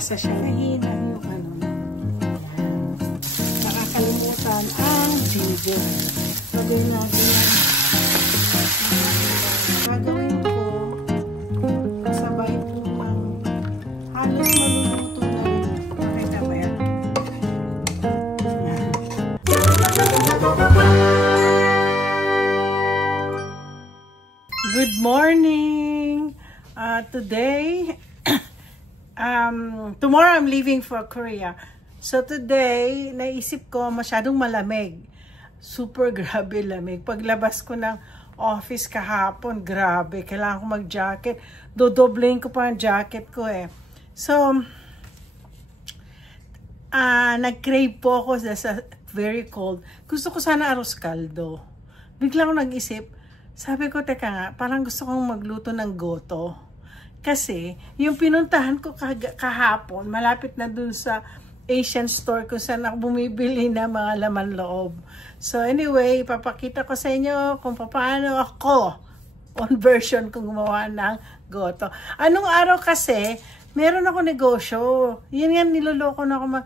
Basta siya nahina yung ano. Nakakalimutan ang ginger. Gagawin natin yan. Gagawin ko kasabay po ng halos maluluto na rin. Pakita ba yan? Good morning! Today, tomorrow I'm leaving for Korea. So today, naisip ko masyadong malamig. Super grabe lamig. Paglabas ko ng office kahapon, grabe. Kailangan ko mag-jacket. Dodoblein ko pa ang jacket ko eh. So, nag-crave po ako sa very cold. Gusto ko sana arroz caldo. Bigla ko nag-isip, sabi ko, teka nga, parang gusto kong magluto ng goto. Kasi, yung pinuntahan ko kahapon, malapit na dun sa Asian store kung saan ako bumibili ng mga laman loob. So anyway, ipapakita ko sa inyo kung paano ako on version kung gumawa ng goto. Anong araw kasi, meron ako negosyo. Yun nga, niloloko na ako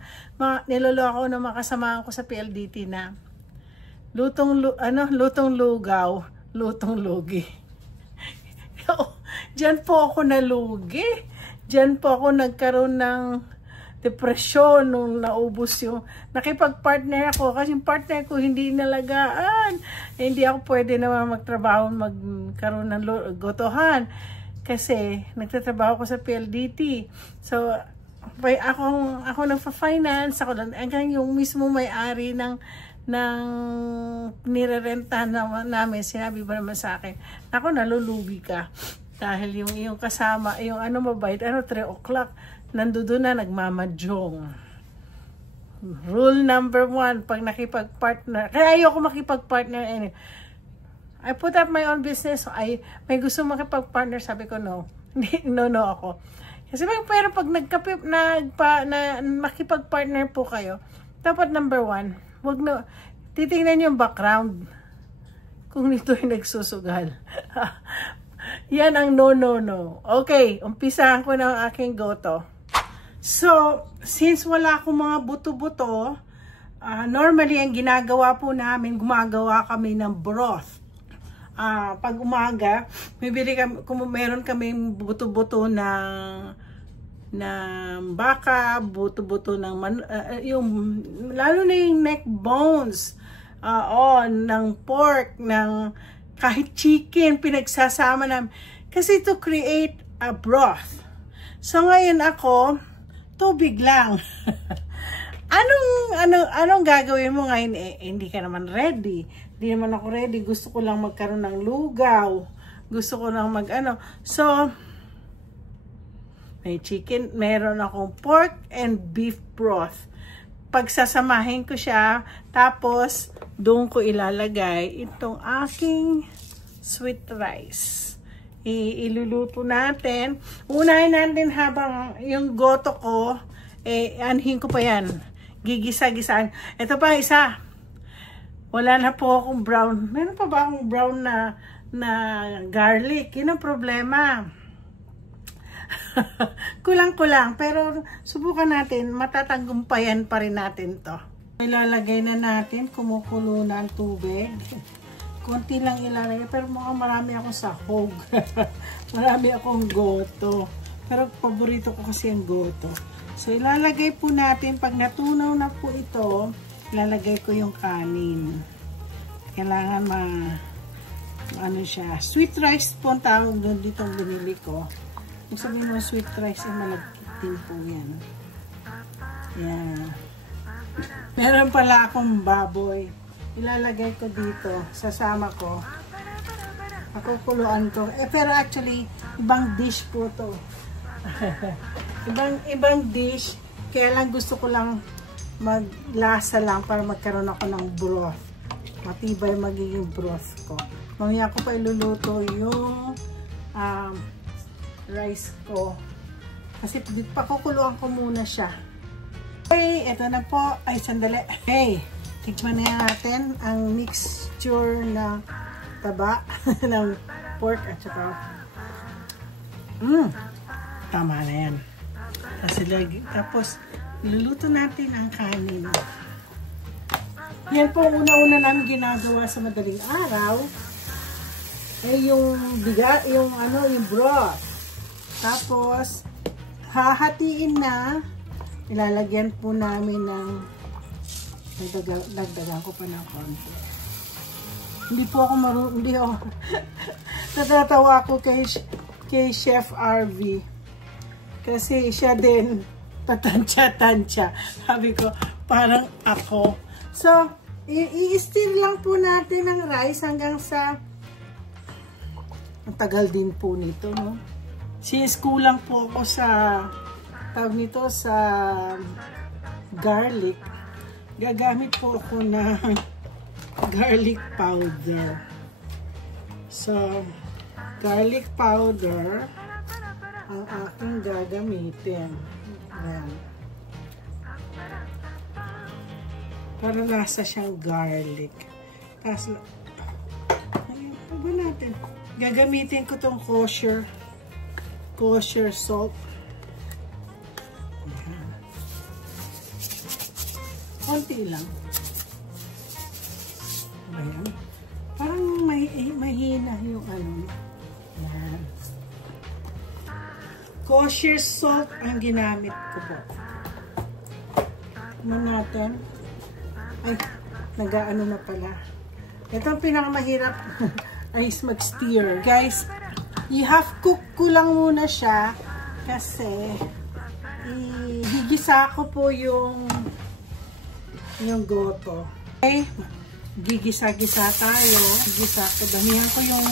ng mga kasamahan ko sa PLDT na lutong lugaw, lutong lugi. Diyan po ako nalugi. Diyan po ako nagkaroon ng depresyon nung naubos yung nakipag-partner ako. Kasi yung partner ko hindi nalagaan. Hindi ako pwede naman magtrabaho, magkaroon ng gotohan. Kasi nagtatrabaho ko sa PLDT. So, ako nagpa-finance. Ako hanggang yung mismo may-ari ng nirerentahan namin, sinabi ba naman sa akin, ako nalulugi ka. Dahil yung kasama, yung mabait, 3 o'clock, nandoon na nagmamadyong. Rule number 1, pag nakipag-partner, kaya ayoko makipag-partner. I put up my own business, may gusto makipag-partner, sabi ko no. no ako. Kasi pero pag makipag-partner po kayo, dapat number 1, wag na, titingnan yung background kung nito yung nagsusugal. Yan ang no. Okay, umpisahan ko na ang aking goto. So, since wala akong mga buto-buto, normally ang ginagawa po namin, gumagawa kami ng broth. Pag umaga, kung meron kaming buto-buto na baka, buto-buto ng lalo na yung neck bones, ng pork, ng kahit chicken, pinagsasama namin. Kasi to create a broth. So ngayon ako, tubig lang. anong gagawin mo ngayon? Hindi ka naman ready. Hindi naman ako ready. Gusto ko lang magkaroon ng lugaw. Gusto ko lang So, may chicken. Meron akong pork and beef broth. Pagsasamahin ko siya, tapos doon ko ilalagay itong aking sweet rice. Iluluto natin. Unahin natin habang yung goto ko, anhin ko pa yan. Gigisa-gisaan. Ito pa isa. Wala na po akong brown. Meron pa ba akong brown na garlic? Yun ang problema. Kulang-kulang. Pero subukan natin. Matatanggumpayan pa rin natin to. Ilalagay na natin. Kumukulo na ang tubig. Konti lang ilalagay. Pero mukhang marami akong sahog. Marami akong goto. Pero paborito ko kasi ang goto. So ilalagay po natin. Pag natunaw na po ito, ilalagay ko yung kanin. Kailangan siya. Sweet rice po ang tawag doon dito ang binili ko. Kung sabihin mo sweet rice, malagkit din po yan. Yan. Meron pala akong baboy. Ilalagay ko dito. Sasama ko. Pakukuluan ko. Pero actually, ibang dish po to. ibang dish. Kaya lang gusto ko lang maglasa lang para magkaroon ako ng broth. Matibay magiging broth ko. Mamaya ko pa iluluto yung rice ko. Kasi pakukuluan ko muna siya. Okay, eto na po. Ay, sandali. Hey, tikman na natin ang mixture na taba ng pork at saka tama na yan. Tapos, luluto natin ang kanin. Yan po una-una namin ginagawa sa madaling araw. Ay yung yung broth. Tapos, hahatiin na. Ilalagyan po namin ng dagdagan ko pa ng konti. Hindi po ako hindi ako. Natatawa ako kay Chef RV. Kasi siya din patansya-tansya. Sabi ko, parang ako. So, i-stir lang po natin ang rice hanggang sa ang tagal din po nito, no? Since kulang po ako sa tawag nito sa garlic, gagamit po ako ng garlic powder. So, garlic powder ang aking gagamitin. Ayan. Para nasa siyang garlic. Tapos, ayan, ba natin? Gagamitin ko tong kosher salt. Ayan. Konti lang. Ayan. Parang mahina yung ano. Ayan. Kosher salt ang ginamit ko po. Tignan natin. Ay, nag-ano na pala. Ito ang pinakamahirap ay mag-steer. Guys, i-half-cook ko lang muna siya kasi higisa ko po yung goto. Okay, gigisa-gisa tayo. Gigisa ko. Damihan ko yung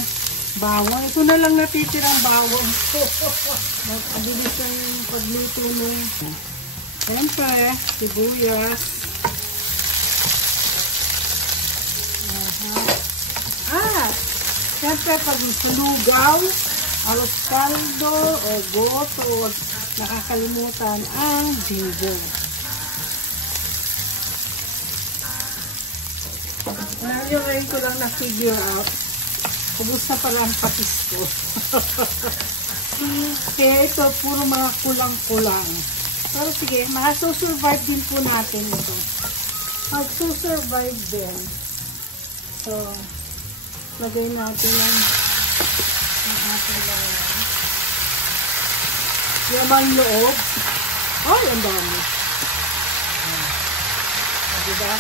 bawang. Ito na lang natitirang bawang ko. Mabilis ang pagluto ng siyempre, sibuyas. Siyempre, pag lugaw, arroz caldo, o goto, nakakalimutan ang ginger. Ngayon ko lang na-figure out. Ubus na pala ang patis ko. Kaya ito, puro mga kulang-kulang. Pero sige, makasurvive din po natin ito. Mag-survive din. So, lagay natin ang ating laman loob. Ay, ang dami. Diba?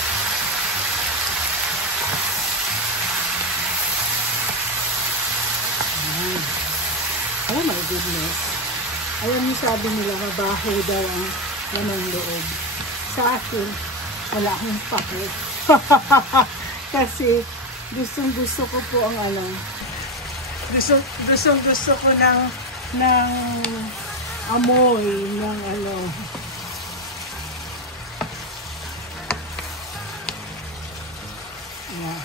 Oh my goodness. Alam niyo, sabi nila, mabaho daw ang laman loob. Sa akin, wala akong pake. Kasi, gusto ko po ang ano. Gusto ko ng amoy ng ano. Yeah.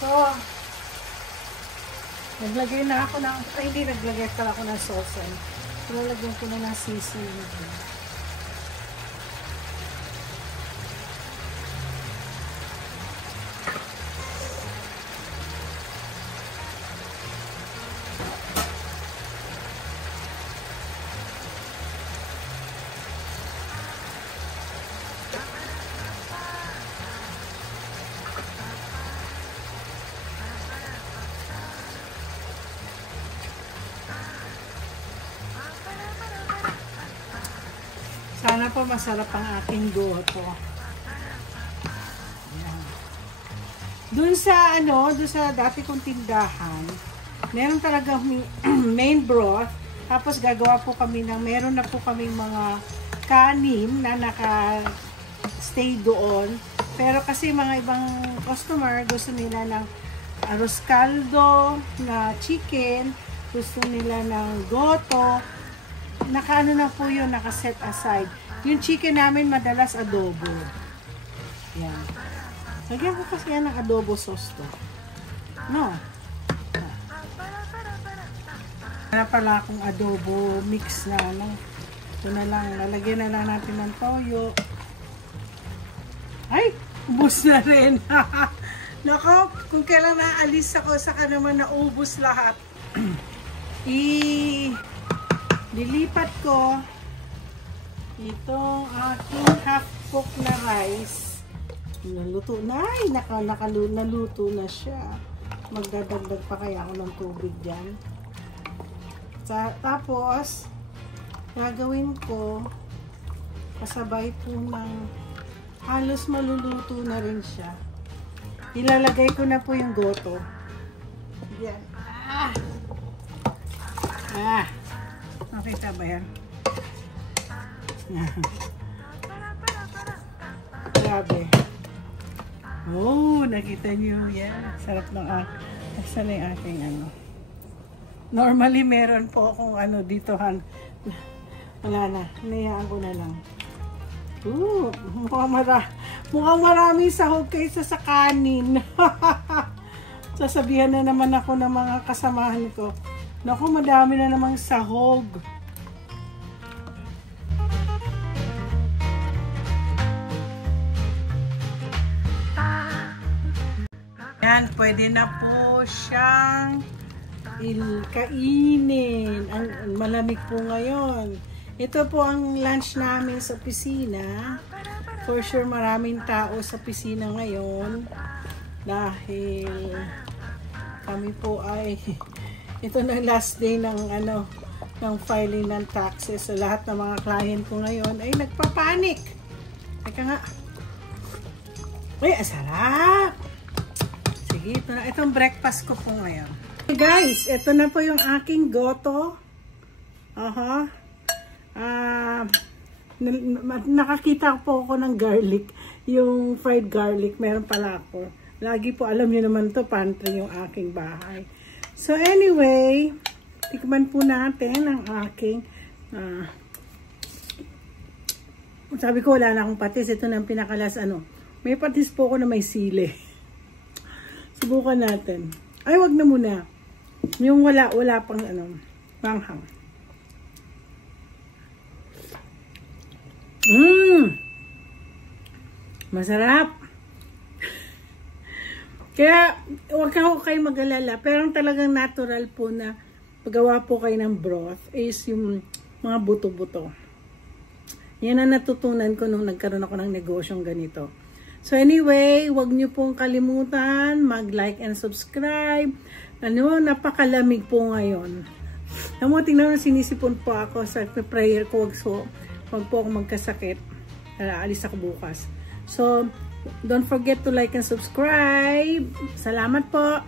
So, naglagay na ako ng, hindi naglagay pala ako ng sauce. Pero lagyan ko na ng seasoning. Sana po masarap ang aking goto. Doon sa dati kong tindahan, meron talaga main broth. Tapos gagawa po kami meron na po kaming mga kanin na naka-stay doon. Pero kasi mga ibang customer gusto nila ng arroz caldo na chicken, gusto nila ng goto. Nakaano na po yun, naka-set aside. Yung chicken namin madalas adobo. Yan. Lagyan ko kasi yan ng adobo sauce to. No. Wala pala akong adobo mix na ano. Ito na lang. Lalagyan na lang natin ng toyo. Ay! Ubus na rin. Nako, kung kailan naalis ako, saka naman naubos lahat. Dilipat ko Itong aking half-cook na rice. Naluto na. Ay, naluto na siya. Magdadagdag pa kaya ako ng tubig dyan. Tapos, gagawin ko, kasabay po ng halos maluluto na rin siya. Ilalagay ko na po yung goto. Yan. Nakita ba yan? Grabe. Oh, nakita niyo yan. Sarap ng saan na yung ating ano. Normally, meron po akong ano dito. Wala na. Hinayaan ko na lang. Mukhang maraming sahog kaysa sa kanin. Sasabihan na naman ako ng mga kasamahan ko. Naku, madami na namang sahog. Yan, pwede na po siyang kainin. Malamig po ngayon. Ito po ang lunch namin sa opisina. For sure maraming tao sa opisina ngayon. Dahil kami po ay ito na last day ng ng filing ng taxes. So lahat ng mga client ko ngayon ay nagpapanik. Teka nga. Uy, asarap! Sige, ito na. Itong breakfast ko po ngayon. Okay guys, ito na po yung aking goto. Nakakita po ako ng garlic. Yung fried garlic, meron pala ako. Lagi po, alam niyo naman to, pantry yung aking bahay. So anyway, tikman po natin ang aking sabi ko wala na akong patis. Ito na ang pinakalas May patis po ako na may sili. Subukan natin. Ay, wag na muna. Yung wala pang manghang. Masarap. Kaya, huwag kayo mag-alala. Pero talagang natural po na paggawa po kayo ng broth is yung mga buto-buto. Yan ang natutunan ko nung nagkaroon ako ng negosyong ganito. So anyway, huwag niyo pong kalimutan mag-like and subscribe. Napakalamig po ngayon. Tingnan mo, sinisipon po ako sa prayer ko. Huwag po ako magkasakit. Aalis ako bukas. So, don't forget to like and subscribe. Salamat po.